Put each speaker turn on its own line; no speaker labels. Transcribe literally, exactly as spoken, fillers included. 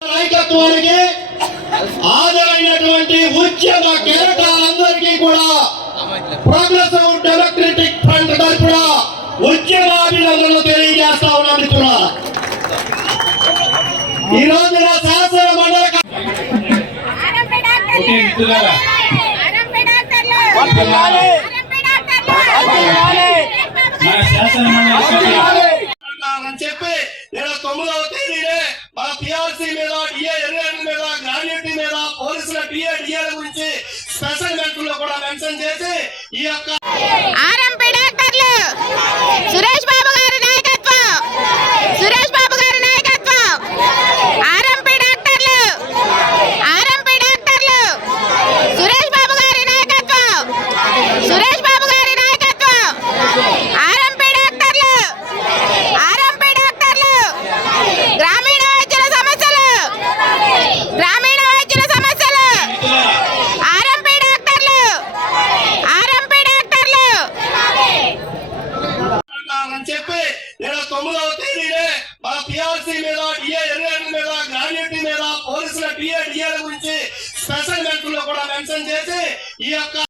నాయకత్వానికి హాజరైనటువంటి ఉద్యమ కేరటాలందరికీ కూడా ప్రోగ్రెసివ్ డెమోక్రటిక్ ఫ్రంట్ తరఫున ఉద్యమాభినందనలు తెలియజేస్తా ఉన్నాం మిత్రులారా. ఈ రోజున శాసన మండలి అని చెప్పి నేను తొమ్మిదవ తేదీనే మన టిఆర్సీ మీద డిఏ ఎర్రన్ మీద గ్రాడ్యుయేట్ మీద పోలీసుల డిఏ డిఏల గురించి స్పెషల్ మెంట్ లో కూడా మెన్షన్ చేసి ఈ యొక్క
ఆర్ఎంపీ డాక్టర్లు సురేష్ బాబు గారి నాయకత్వం సురేష్ బాబు గారి నాయకత్వం ఆర్ఎంపీ డాక్టర్లు ఆర్ఎంపీ డాక్టర్లు సురేష్ బాబు గారి నాయకత్వం సురేష్ బాబు గారి నాయకత్వం ఆర్ఎంపీ డాక్టర్లు ఆర్ఎంపీ డాక్టర్లు గ్రామీణ వైద్యుల సమస్యలు గ్రామీణ వైద్యుల సమస్యలు ఆర్ఎంపీ డాక్టర్లు ఆర్ఎంపీ డాక్టర్లు
అని చెప్పి నేను తొమ్మిదవ తేదీనే మన టిఆర్సీ మీద డిఏ ఎర్రన్ మీద గ్రాడ్యుయేట్ మీద పోలీసుల డిఏ డిఏల గురించి స్పెషల్ మెంట్ లో కూడా మెన్షన్ చేసి ఈ యొక్క